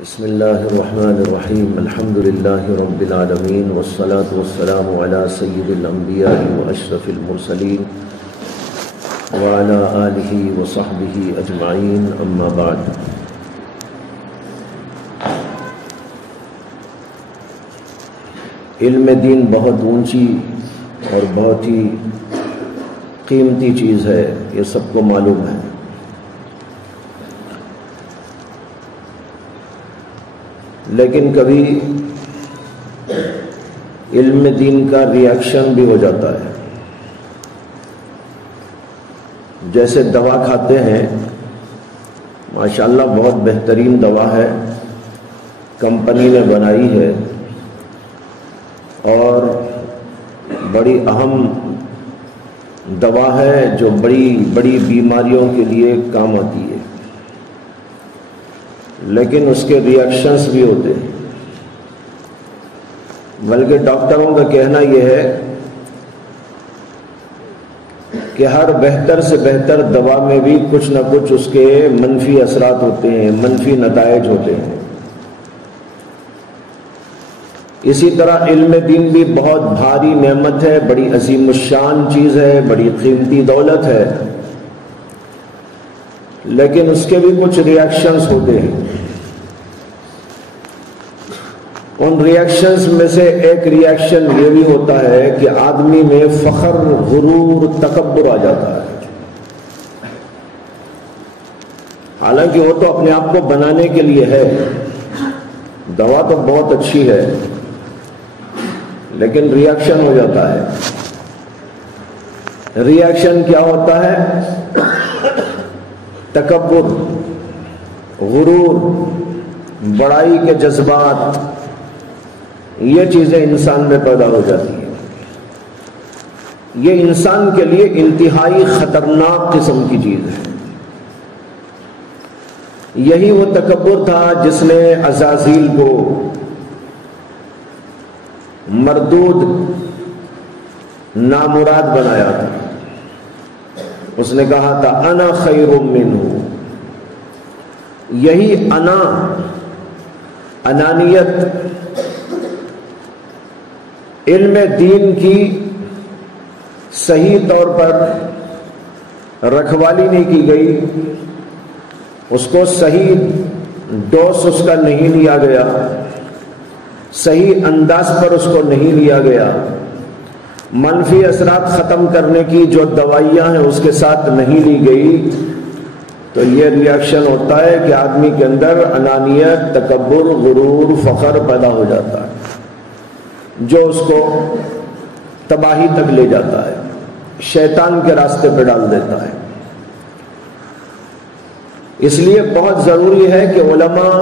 بسم اللہ الرحمن الرحیم الحمد للہ رب العالمین والصلاة والسلام علی سید الانبیاء واشرف المرسلین وعلی آلہ وصحبہ اجمعین اما بعد۔ علم دین بہت اونچی اور بہت ہی قیمتی چیز ہے، یہ سب کو معلوم ہے، لیکن کبھی علم دین کا ریاکشن بھی ہو جاتا ہے۔ جیسے دوا کھاتے ہیں، ماشاءاللہ بہت بہترین دوا ہے، کمپنی نے بنائی ہے اور بڑی اہم دوا ہے جو بڑی بڑی بیماریوں کے لیے کام آتی ہے، لیکن اس کے ریاکشنز بھی ہوتے ہیں۔ بلکہ ڈاکٹروں کا کہنا یہ ہے کہ ہر بہتر سے بہتر دوا میں بھی کچھ نہ کچھ اس کے منفی اثرات ہوتے ہیں، منفی نتائج ہوتے ہیں۔ اسی طرح علم دین بھی بہت بھاری نعمت ہے، بڑی عظیم الشان چیز ہے، بڑی قیمتی دولت ہے، لیکن اس کے بھی کچھ ریاکشنز ہوتے ہیں۔ ان ریاکشنز میں سے ایک ریاکشن یہ بھی ہوتا ہے کہ آدمی میں فخر، غرور، تکبر آ جاتا ہے۔ حالانکہ وہ تو اپنے آپ کو بنانے کے لیے ہے، دوا تو بہت اچھی ہے، لیکن ریاکشن ہو جاتا ہے۔ ریاکشن کیا ہوتا ہے؟ تکبر، غرور، بڑائی کے جذبات، یہ چیزیں انسان میں پیدا ہو جاتی ہیں۔ یہ انسان کے لیے انتہائی خطرناک قسم کی چیز ہے۔ یہی وہ تکبر تھا جس نے عزازیل کو مردود، نامراد بنایا تھا۔ اس نے کہا تھا انا خیر منہ۔ یہی انانیت، علم دین کی صحیح طور پر رکھوالی نہیں کی گئی، اس کو صحیح ڈوز اس کا نہیں لیا گیا، صحیح انداز پر اس کو نہیں لیا گیا، منفی اثرات ختم کرنے کی جو دوائیاں ہیں اس کے ساتھ نہیں لی گئی، تو یہ ریاکشن ہوتا ہے کہ آدمی کے اندر انانیت، تکبر، غرور، فخر پیدا ہو جاتا ہے، جو اس کو تباہی تک لے جاتا ہے، شیطان کے راستے پہ ڈال دیتا ہے۔ اس لیے بہت ضروری ہے کہ علماء،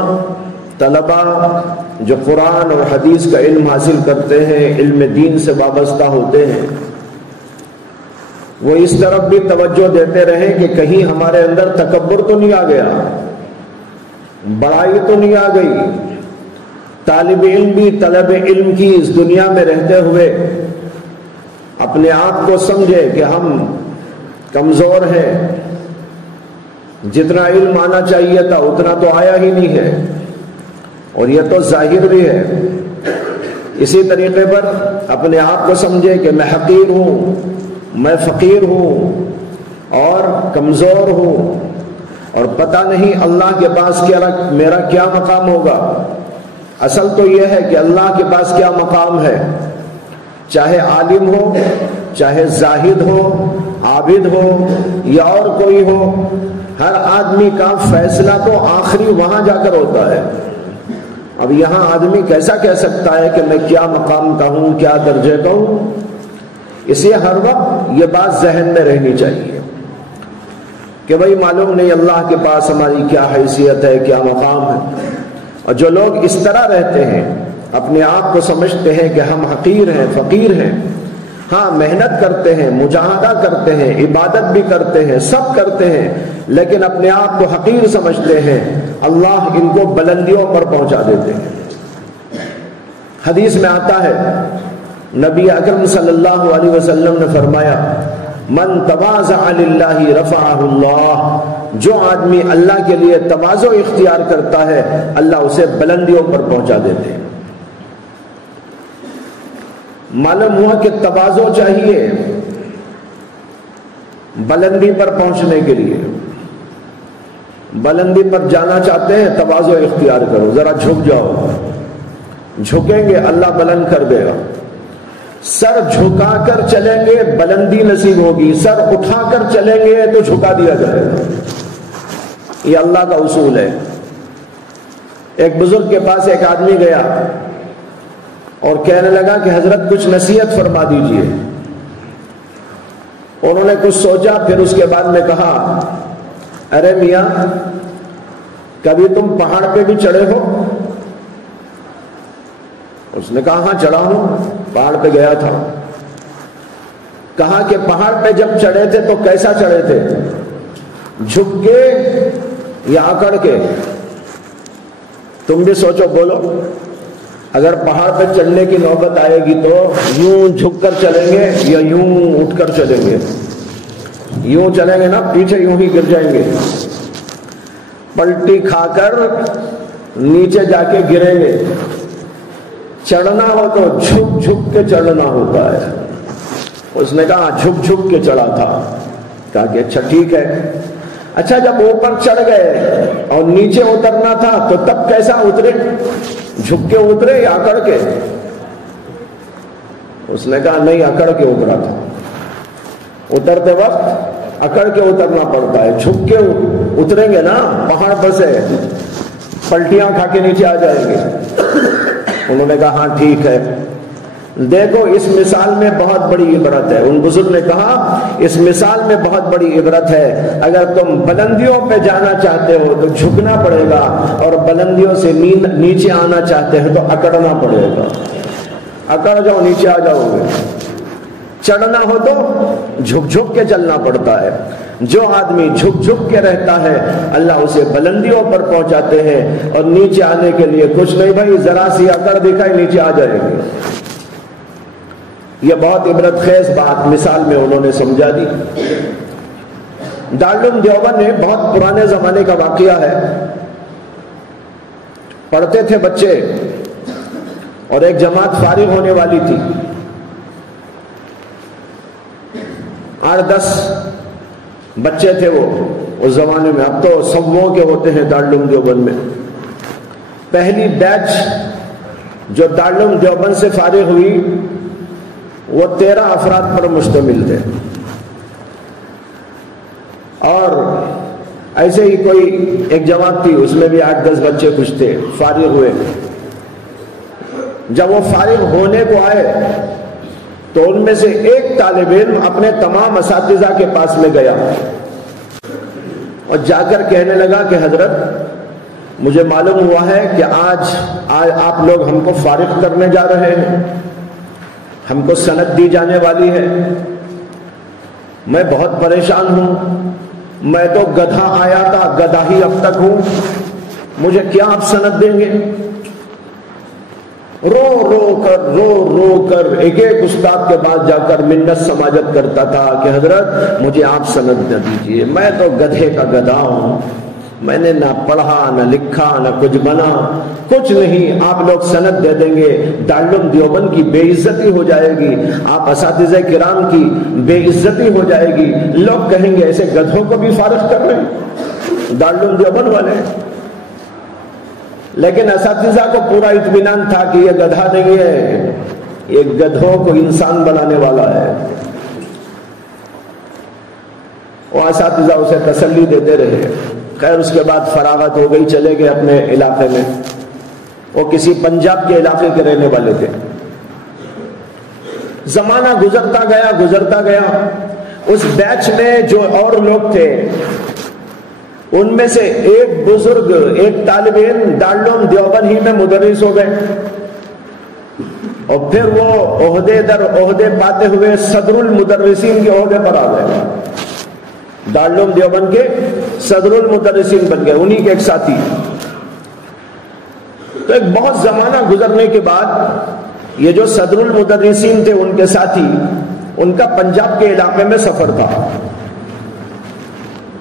طلباء جو قرآن اور حدیث کا علم حاصل کرتے ہیں، علم دین سے وابستہ ہوتے ہیں، وہ اس طرف بھی توجہ دیتے رہیں کہ کہیں ہمارے اندر تکبر تو نہیں آ گیا، بڑائی تو نہیں آ گئی۔ طالب علم بھی طلب علم کی اس دنیا میں رہتے ہوئے اپنے آپ کو سمجھے کہ ہم کمزور ہیں، جتنا علم آنا چاہیے تھا اتنا تو آیا ہی نہیں ہے، اور یہ تو ظاہر بھی ہے۔ اسی طریقے پر اپنے آپ کو سمجھے کہ میں حقیر ہوں، میں فقیر ہوں اور کمزور ہوں، اور پتہ نہیں اللہ کے پاس میرا کیا مقام ہوگا۔ اصل تو یہ ہے کہ اللہ کے پاس کیا مقام ہے، چاہے عالم ہو، چاہے زاہد ہو، عابد ہو یا اور کوئی ہو، ہر آدمی کا فیصلہ تو آخری وہاں جا کر ہوتا ہے۔ اب یہاں آدمی کیسا کہہ سکتا ہے کہ میں کیا مقام کا ہوں، کیا درجے کا ہوں؟ اس لیے ہر وقت یہ بات ذہن میں رہنی چاہیے کہ بھئی معلوم نہیں اللہ کے پاس ہماری کیا حیثیت ہے، کیا مقام ہے۔ اور جو لوگ اس طرح رہتے ہیں، اپنے آپ کو سمجھتے ہیں کہ ہم حقیر ہیں، فقیر ہیں، ہاں محنت کرتے ہیں، مجاہدہ کرتے ہیں، عبادت بھی کرتے ہیں، سب کرتے ہیں، لیکن اپنے آپ کو حقیر سمجھتے ہیں، اللہ ان کو بلندیوں پر پہنچا دیتے ہیں۔ حدیث میں آتا ہے، نبی اکرم صلی اللہ علیہ وسلم نے فرمایا من تواضع للہ رفعہ اللہ، جو آدمی اللہ کے لیے تواضع اختیار کرتا ہے اللہ اسے بلندیوں پر پہنچا دیتے ہیں۔ معلوم ہوا کہ تواضع چاہیے بلندی پر پہنچنے کے لیے۔ بلندی پر جانا چاہتے ہیں تواضع اختیار کرو، ذرا جھک جاؤ، جھکیں گے اللہ بلند کر دے گا۔ سر جھکا کر چلیں گے بلندی نصیب ہوگی، سر اٹھا کر چلیں گے تو جھکا دیا جائے گا۔ یہ اللہ کا اصول ہے۔ ایک بزرگ کے پاس ایک آدمی گیا اور کہنے لگا کہ حضرت کچھ نصیحت فرما دیجئے۔ انہوں نے کچھ سوچا، پھر اس کے بعد میں کہا ارے میاں کبھی تم پہاڑ پہ بھی چڑھے ہو؟ اس نے کہا ہاں چڑھا ہوں، پہاڑ پہ گیا تھا۔ کہا کہ پہاڑ پہ جب چڑھے تھے تو کیسا چڑھے تھے، جھک کے یا اکڑ کے؟ تم بھی سوچو، بولو۔ اگر پہاڑ پہ چڑھنے کی نوبت آئے گی تو یوں جھک کر چلیں گے یا یوں اٹھ کر چلیں گے؟ یوں چلیں گے نا، پیچھے یوں ہی گر جائیں گے، پلٹی کھا کر نیچے جا کے گریں گے۔ چڑھنا ہو تو جھک جھک کے چڑھنا ہوتا ہے۔ اس نے کہا جھک جھک کے چڑھا تھا۔ کہا کہ اچھا ٹھیک ہے۔ اچھا جب اوپر چڑھ گئے اور نیچے اترنا تھا تو تب کیسا اترے، جھک کے اترے یا اکڑ کے؟ اس نے کہا نہیں، اکڑ کے اترا تھا۔ اترتے وقت اکڑ کے اترنا پڑتا ہے، جھک کے اتریں گے نا پہاڑ پر سے پلٹیاں کھا کے نیچے آ جائیں گے۔ انہوں نے کہا ہاں ٹھیک ہے۔ دیکھو اس مثال میں بہت بڑی عبرت ہے۔ ان بزرگ نے کہا اس مثال میں بہت بڑی عبرت ہے۔ اگر تم بلندیوں پہ جانا چاہتے ہو تو جھکنا پڑے گا، اور بلندیوں سے نیچے آنا چاہتے ہو تو اکڑنا پڑے گا۔ اکڑ جاؤ نیچے آ جاؤ گے۔ چڑھنا ہو تو جھک جھک کے چلنا پڑتا ہے۔ جو آدمی جھک جھک کے رہتا ہے اللہ اسے بلندیوں پر پہنچاتے ہیں، اور نیچے آنے کے لیے کچھ نہیں بھائی، ذرا سی اکڑ دکھائی نیچے آ جائے گی۔ یہ بہت عبرت خیز بات مثال میں انہوں نے سمجھا دی۔ دارالعلوم دیوبند میں بہت پرانے زمانے کا واقعہ ہے۔ پڑھتے تھے بچے اور ایک جماعت فارغ ہونے والی تھی، 8-10 بچے تھے وہ اس زمانے میں۔ اب تو سووں کے ہوتے ہیں دارالعلوم دیوبند میں۔ پہلی بیچ جو دارالعلوم دیوبند سے فارغ ہوئی وہ 13 افراد پر مشتمل تھے، اور ایسے ہی کوئی ایک جماعت تھی اس میں بھی 8-10 بچے کچھ تھے، فارغ ہوئے۔ جب وہ فارغ ہونے کو آئے تو ان میں سے ایک طالب علم اپنے تمام اساتذہ کے پاس میں گیا اور جا کر کہنے لگا کہ حضرت مجھے معلوم ہوا ہے کہ آج آپ لوگ ہم کو فارغ کرنے جا رہے ہیں، ہم کو سند دی جانے والی ہے، میں بہت پریشان ہوں، میں تو گدھا آیا تھا، گدھا ہی اب تک ہوں، مجھے کیا آپ سند دیں گے؟ رو کر ایک استاد کے پاس جا کر منت سماجت کرتا تھا کہ حضرت مجھے آپ سند نہ دیجیے، میں تو گدھے کا گدھا ہوں، میں نے نہ پڑھا نہ لکھا نہ کچھ بنا، کچھ نہیں، آپ لوگ سند دے دیں گے دارالعلوم دیوبند کی بے عزتی ہو جائے گی، آپ اساتذہ کرام کی بے عزتی ہو جائے گی، لوگ کہیں گے ایسے گدھوں کو بھی فارغ کر رہے ہیں دارالعلوم دیوبند والے۔ لیکن اساتذہ کو پورا اطمینان تھا کہ یہ گدھا نہیں ہے، یہ گدھوں کو انسان بنانے والا ہے۔ وہ اساتذہ اسے تسلی دیتے رہے۔ خیر اس کے بعد فراغت ہو گئی، چلے گئے اپنے علاقے میں۔ وہ کسی پنجاب کے علاقے کے رہنے والے تھے۔ زمانہ گزرتا گیا، اس بیچ میں جو اور لوگ تھے ان میں سے ایک بزرگ، ایک طالب علم دارالعلوم دیوبند ہی میں مدرس ہو گئے، اور پھر وہ عہدے در عہدے پاتے ہوئے صدر المدرسین کے عہدے پر آ گئے، دارالعلوم دیوبند کے صدر المدرسین بن گئے، انہی کے ایک ساتھی۔ تو ایک بہت زمانہ گزرنے کے بعد یہ جو صدر المدرسین تھے ان کے ساتھی ان کا پنجاب کے علاقے میں سفر تھا.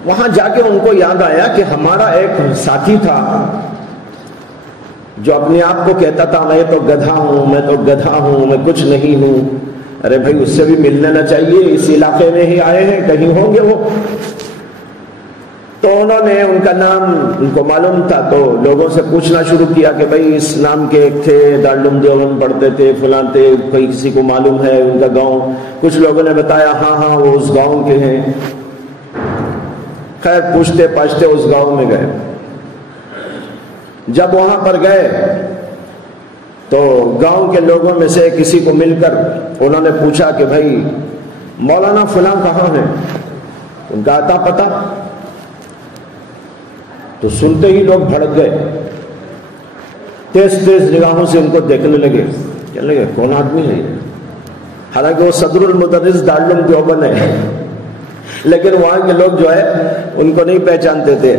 وہاں جا کے ان کو یاد آیا کہ ہمارا ایک ساتھی تھا جو اپنے آپ کو کہتا تھا میں تو گدھا ہوں، میں تو گدھا ہوں، میں کچھ نہیں ہوں. ارے بھائی اس سے بھی مل لینا چاہیے، اس علاقے میں ہی آئے ہیں، کہیں ہوں گے وہ. تو انہوں نے ان کا نام ان کو معلوم تھا تو لوگوں سے پوچھنا شروع کیا کہ بھائی اس نام کے ایک تھے، دارالعلوم دیوبند پڑھتے تھے، فلاں تھے، کوئی کسی کو معلوم ہے ان کا گاؤں؟ کچھ لوگوں نے بتایا ہاں ہاں وہ اس گاؤں کے ہیں. خیر پوچھتے پاچھتے اس گاؤں میں گئے. جب وہاں پر گئے تو گاؤں کے لوگوں میں سے کسی کو مل کر انہوں نے پوچھا کہ بھائی مولانا فلاں کہاں ہیں؟ ان کا آتا پتا. تو سنتے ہی لوگ بھڑک گئے، تیز تیز نگاہوں سے ان کو دیکھنے لگے، کہنے لگے کون آدمی ہے یہ؟ حالانکہ وہ صدر المدرس دارالعلوم دیوبند ہے، لیکن وہاں کے لوگ جو ہے ان کو نہیں پہچانتے تھے.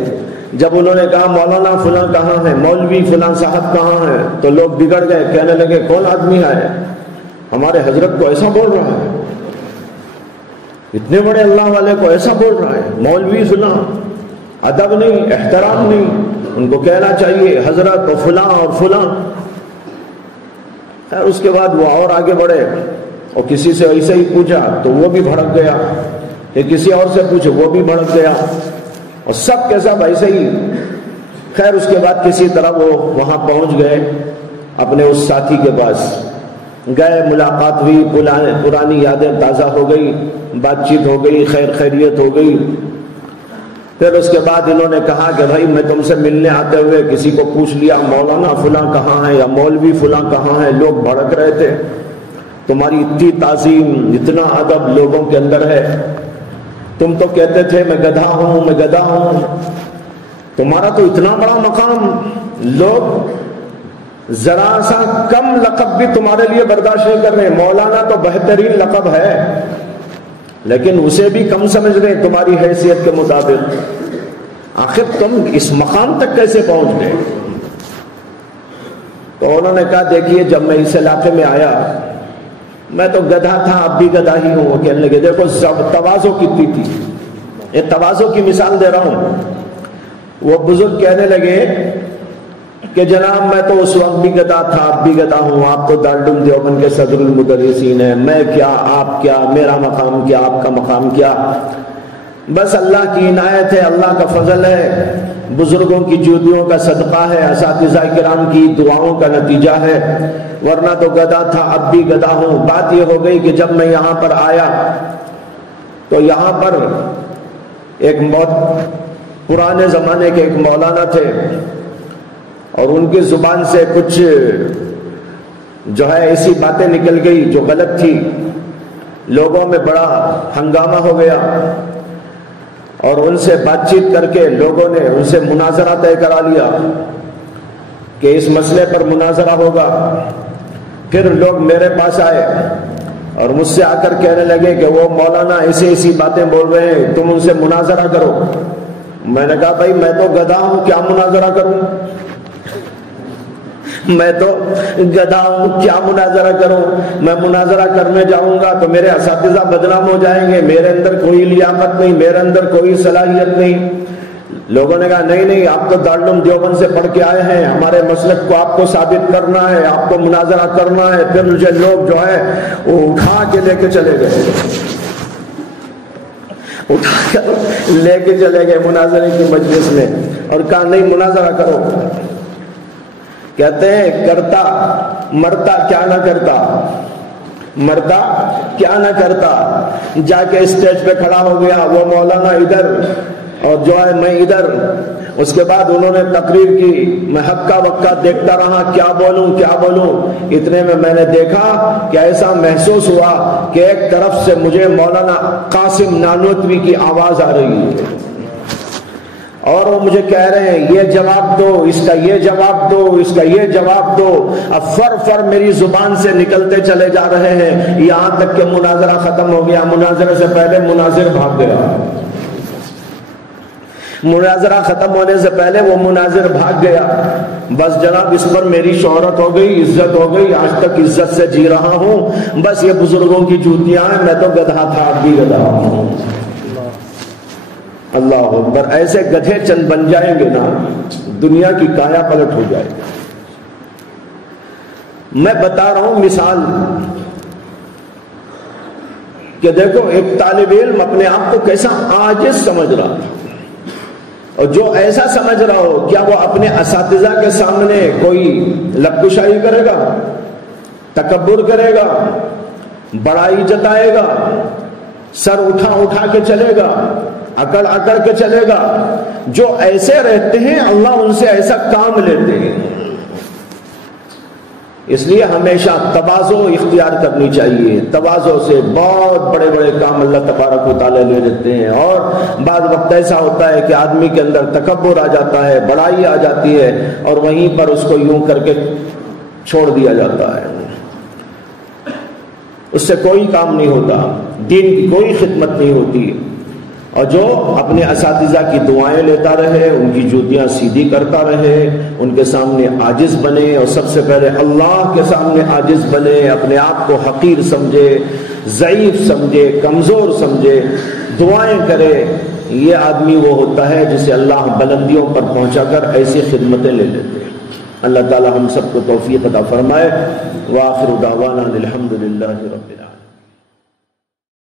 جب انہوں نے کہا مولانا فلاں کہاں ہے، مولوی فلاں صاحب کہاں ہے، تو لوگ بگڑ گئے، کہنے لگے کون آدمی ہے؟ ہمارے حضرت کو ایسا بول رہا ہے، اتنے بڑے اللہ والے کو ایسا بول رہا ہے، مولوی فلاں. ادب نہیں، احترام نہیں. ان کو کہنا چاہیے حضرت و فلاں اور فلاں. خیر اس کے بعد وہ اور آگے بڑھے اور کسی سے ایسے ہی پوچھا تو وہ بھی بھڑک گیا، پھر کسی اور سے پوچھے وہ بھی بھڑک گیا، اور سب کے سب ایسے ہی. خیر اس کے بعد کسی طرح وہ وہاں پہنچ گئے، اپنے اس ساتھی کے پاس گئے، ملاقات ہوئی، پرانی یادیں تازہ ہو گئی، بات چیت ہو گئی، خیر خیریت ہو گئی. پھر اس کے بعد انہوں نے کہا کہ بھائی میں تم سے ملنے آتے ہوئے کسی کو پوچھ لیا مولانا فلاں کہاں ہے یا مولوی فلاں کہاں ہے. لوگ بھڑک رہے تھے، تمہاری اتنی تعظیم، اتنا ادب لوگوں کے اندر ہے. تم تو کہتے تھے میں گدھا ہوں، میں گدھا ہوں. تمہارا تو اتنا بڑا مقام، لوگ ذرا سا کم لقب بھی تمہارے لیے برداشت نہیں کر رہے. مولانا تو بہترین لقب ہے، لیکن اسے بھی کم سمجھ رہے تمہاری حیثیت کے مطابق. آخر تم اس مقام تک کیسے پہنچ گئے؟ تو انہوں نے کہا دیکھیے جب میں اس علاقے میں آیا میں تو گدھا تھا، اب بھی گدھا ہی ہوں. وہ کہنے لگے دیکھو تواضع کتنی تھی، یہ تواضع کی مثال دے رہا ہوں. وہ بزرگ کہنے لگے کہ جناب میں تو اس وقت بھی گدھا تھا، اب بھی گدھا ہوں. آپ تو دارالعلوم دیوبند کے صدر المدرسین ہیں، میں کیا، آپ کیا، میرا مقام کیا، آپ کا مقام کیا؟ بس اللہ کی عنایت ہے، اللہ کا فضل ہے، بزرگوں کی جودیوں کا صدقہ ہے، اساتذہ کرام کی دعاؤں کا نتیجہ ہے. ورنہ تو گدھا تھا، اب بھی گدھا ہوں. بات یہ ہو گئی کہ جب میں یہاں پر آیا تو یہاں پر ایک بہت پرانے زمانے کے ایک مولانا تھے، اور ان کی زبان سے کچھ جو ہے ایسی باتیں نکل گئی جو غلط تھی. لوگوں میں بڑا ہنگامہ ہو گیا، اور ان سے بات چیت کر کے لوگوں نے ان سے مناظرہ طے کرا لیا کہ اس مسئلے پر مناظرہ ہوگا. پھر لوگ میرے پاس آئے اور مجھ سے آ کر کہنے لگے کہ وہ مولانا ایسی ایسی باتیں بول رہے ہیں، تم ان سے مناظرہ کرو. میں نے کہا بھائی میں تو گدھا ہوں، کیا مناظرہ کروں؟ میں تو گدھا ہوں، کیا مناظرہ کروں؟ میں مناظرہ کرنے جاؤں گا تو میرے اساتذہ بدنام ہو جائیں گے، میرے اندر کوئی لیاقت نہیں، میرے اندر کوئی صلاحیت نہیں. لوگوں نے کہا نہیں نہیں، آپ تو دارالعلوم دیوبند سے پڑھ کے آئے ہیں، ہمارے مسلک کو آپ کو ثابت کرنا ہے، آپ کو مناظرہ کرنا ہے. پھر مجھے لوگ جو ہے وہ اٹھا کے لے کے چلے گئے، اٹھا کر لے کے چلے گئے مناظرے کی مجلس میں، اور کہا نہیں مناظرہ کرو. کہتے ہیں کرتا مرتا کیا نہ کرتا، مرتا کیا نہ کرتا. جا کے اسٹیج پہ کھڑا ہو گیا، وہ مولانا ادھر اور جو ہے میں ادھر. اس کے بعد انہوں نے تقریر کی، میں ہکا بکا دیکھتا رہا کیا بولوں کیا بولوں. اتنے میں میں نے دیکھا کہ ایسا محسوس ہوا کہ ایک طرف سے مجھے مولانا قاسم نانوتوی کی آواز آ رہی ہے، اور وہ مجھے کہہ رہے ہیں یہ جواب دو، اس کا یہ جواب دو، اس کا یہ جواب دو. اب فر میری زبان سے نکلتے چلے جا رہے ہیں، یہاں تک کہ مناظرہ ختم ہو گیا. مناظرے سے پہلے مناظر بھاگ گیا، مناظرہ ختم ہونے سے پہلے وہ مناظر بھاگ گیا. بس جناب اس پر میری شہرت ہو گئی، عزت ہو گئی، آج تک عزت سے جی رہا ہوں، بس یہ بزرگوں کی جوتیاں ہیں، میں تو گدھا تھا اب بھی گدھا ہوں۔ اللہ اکبر، ایسے گدھے چند بن جائیں گے نا، دنیا کی کایا پلٹ ہو جائے گی۔ میں بتا رہا ہوں مثال کہ دیکھو ایک طالب علم اپنے آپ کو کیسا عاجز سمجھ رہا تھا، اور جو ایسا سمجھ رہا ہو، کیا وہ اپنے اساتذہ کے سامنے کوئی لب کشائی کرے گا، تکبر کرے گا، بڑائی جتائے گا، سر اٹھا اٹھا کے چلے گا، اکڑ اکڑ کے چلے گا؟ جو ایسے رہتے ہیں اللہ ان سے ایسا کام لیتے ہیں۔ اس لیے ہمیشہ تواضع اختیار کرنی چاہیے، تواضع سے بہت بڑے بڑے کام اللہ تبارک و تعالیٰ لے لیتے ہیں۔ اور بعض وقت ایسا ہوتا ہے کہ آدمی کے اندر تکبر آ جاتا ہے، بڑائی آ جاتی ہے، اور وہیں پر اس کو یوں کر کے چھوڑ دیا جاتا ہے، اس سے کوئی کام نہیں ہوتا، دین کی کوئی خدمت نہیں ہوتی۔ اور جو اپنے اساتذہ کی دعائیں لیتا رہے، ان کی جوتیاں سیدھی کرتا رہے، ان کے سامنے عاجز بنے، اور سب سے پہلے اللہ کے سامنے عاجز بنے، اپنے آپ کو حقیر سمجھے، ضعیف سمجھے، کمزور سمجھے، دعائیں کرے، یہ آدمی وہ ہوتا ہے جسے اللہ بلندیوں پر پہنچا کر ایسی خدمتیں لے لیتے ہیں۔ اللہ تعالی ہم سب کو توفیق عطا فرمائے۔ وآخر دعوانا الحمد للہ رب العالمین۔